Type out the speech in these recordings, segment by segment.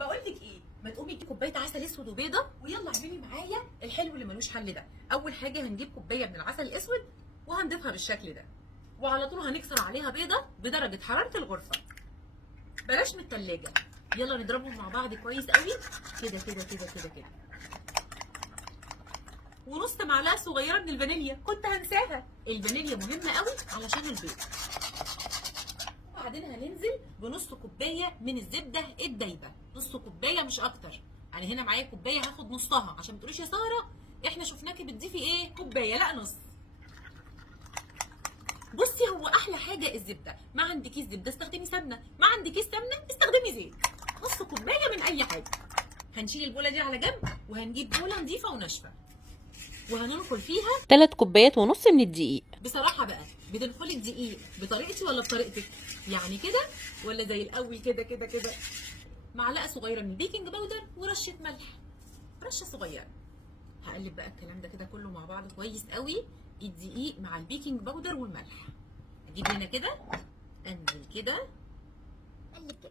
بقول لك ايه، ما تقومي تجيبي كوبايه عسل اسود وبيضه ويلا اعملي معايا الحلو اللي ملوش حل ده. اول حاجه هنجيب كوبايه من العسل الاسود وهنضيفها بالشكل ده، وعلى طول هنكسر عليها بيضه بدرجه حراره الغرفه، بلاش من التلاجة. يلا نضربهم مع بعض كويس قوي كده كده كده كده كده. ونص معلقه صغيره من الفانيليا، كنت هنساها، الفانيليا مهمه قوي علشان البيض. وبعدين هننزل بنص كوبايه من الزبده الدايبه، نص كوبايه مش اكتر. يعني هنا معايا كوبايه هاخد نصها، عشان ما تقوليش يا ساره احنا شفناكي بتضيفي ايه كوبايه، لا نص. بصي هو احلى حاجه الزبده، ما عندكيش زبده استخدمي سمنه، ما عندكيش سمنه استخدمي زيت. نص كوبايه من اي حاجه. هنشيل البوله دي على جنب وهنجيب بوله نظيفه وناشفه وهننخل فيها 3 كوبايات ونص من الدقيق. بصراحه بقى بتنخلي الدقيق بطريقتي ولا بطريقتك؟ يعني كده ولا زي الاول كده كده كده؟ معلقه صغيره من البيكنج باودر ورشه ملح، رشه صغيره. هقلب بقى الكلام ده كده كله مع بعض كويس قوي، الدقيق مع البيكنج باودر والملح. اجيب هنا كده، انزل كده، اقلب كده.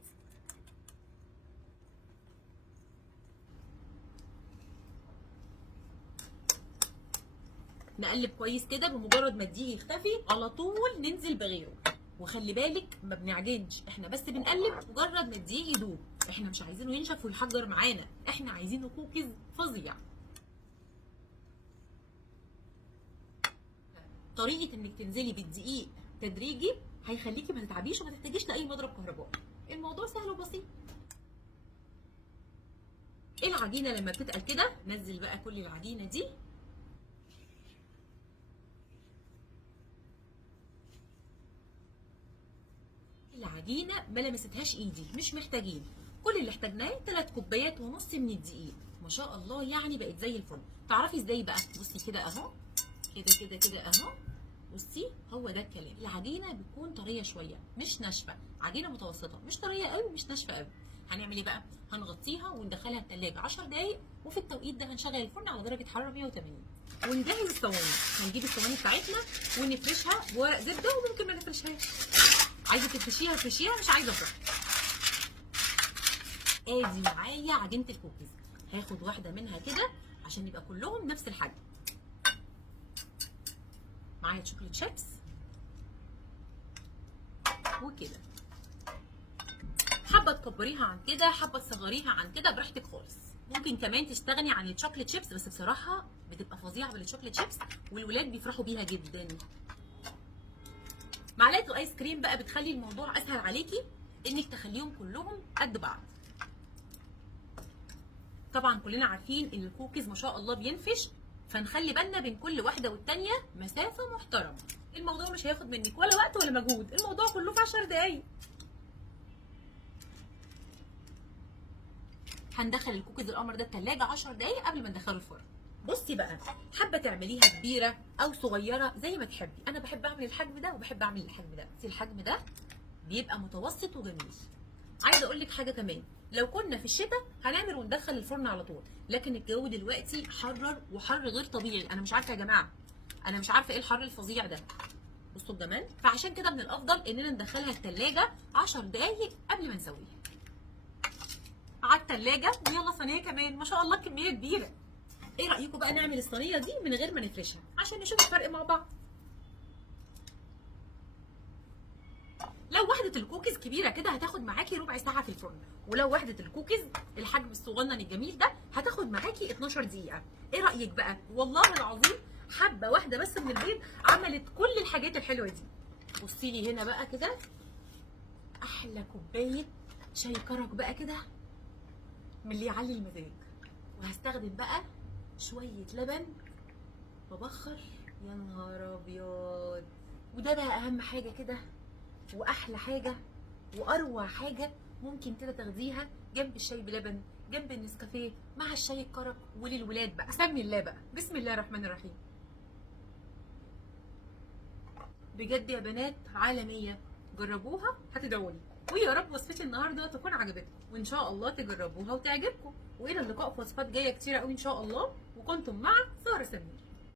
نقلب كويس كده، بمجرد ما الدقيق يختفي على طول ننزل بغيره. وخلي بالك ما بنعجنش، احنا بس بنقلب مجرد ما الدقيق يدوب، احنا مش عايزينه ينشف ويحجر معانا، احنا عايزينه كوكيز فظيع. طريقه انك تنزلي بالدقيق تدريجي هيخليكي ما تتعبيش وما تحتاجيش لاي مضرب كهربائي، الموضوع سهل وبسيط. العجينه لما بتتقل كده نزل بقى كل العجينه دي. العجينه ما لمستهاش ايدي، مش محتاجين. كل اللي احتاجناه 3 كوبايات ونص من الدقيق، ما شاء الله يعني بقت زي الفل. تعرفي ازاي بقى؟ بصي كده اهو، كده كده كده اهو، بصي هو ده الكلام. العجينه بتكون طريه شويه مش ناشفه، عجينه متوسطه، مش طريه قوي مش ناشفه قوي. هنعمل ايه بقى؟ هنغطيها وندخلها الثلاجه 10 دقائق، وفي التوقيت ده هنشغل الفرن على درجه حراره 180 ونجهز الصواني. هنجيب الصواني بتاعتنا ونفرشها بورق زبده، وممكن ما نفرشهاش، عايزه تفرشيها فرشيها، مش عايزه فرش. ادي معايا عجينه الكوكيز، هاخد واحده منها كده عشان يبقى كلهم نفس الحجم. معايا شوكليت شيبس وكده، حابه تكبريها عن كده حابه تصغريها عن كده براحتك خالص. ممكن كمان تستغني عن الشوكليت شيبس، بس بصراحه بتبقى فظيعه بالشوكليت شيبس والولاد بيفرحوا بيها جدا. معلقه الايس كريم بقى بتخلي الموضوع اسهل عليكي، انك تخليهم كلهم قد بعض. طبعا كلنا عارفين ان الكوكيز ما شاء الله بينفش، فنخلي بالنا بين كل واحده والتانيه مسافه محترمه. الموضوع مش هياخد منك ولا وقت ولا مجهود، الموضوع كله في 10 دقايق. هندخل الكوكيز القمر ده التلاجة 10 دقايق قبل ما ندخله الفرن. بصي بقى، حابه تعمليها كبيره او صغيره زي ما تحبي، انا بحب اعمل الحجم ده وبحب اعمل الحجم ده، بس الحجم ده بيبقى متوسط وجميل. عايزه اقول لك حاجه كمان، لو كنا في الشتاء هنعمل وندخل الفرن على طول، لكن الجو دلوقتي حرر وحر غير طبيعي. انا مش عارفه يا جماعه، انا مش عارفه ايه الحر الفظيع ده، بصوا الجمال. فعشان كده من الافضل اننا ندخلها التلاجة 10 دقايق قبل ما نسويها على التلاجة. ويلا صينيه كمان، ما شاء الله كميه كبيره. ايه رايكم بقى نعمل الصينيه دي من غير ما نفرشها عشان نشوف الفرق مع بعض؟ لو وحده الكوكيز كبيره كده هتاخد معاكي ربع ساعه في الفرن، ولو وحده الكوكيز الحجم الصغنن الجميل ده هتاخد معاكي 12 دقيقه. ايه رايك بقى؟ والله العظيم حبه واحده بس من البيض عملت كل الحاجات الحلوه دي. بصي لي هنا بقى كده، احلى كوبايه شاي كرك بقى كده من اللي يعلي المزاج. وهستخدم بقى شويه لبن ببخر، يا نهار ابيض. وده بقى اهم حاجه كده، واحلى حاجه واروع حاجه ممكن كده تاخديها جنب الشاي بلبن، جنب النسكافيه، مع الشاي الكرك. وللولاد بقى سمي الله بقى، بسم الله الرحمن الرحيم. بجد يا بنات عالميه، جربوها هتدعولي. ويا رب وصفتي النهارده تكون عجبتكم، وان شاء الله تجربوها وتعجبكم. والى اللقاء في وصفات جايه كتيره قوي ان شاء الله. وكنتم مع ساره سمير.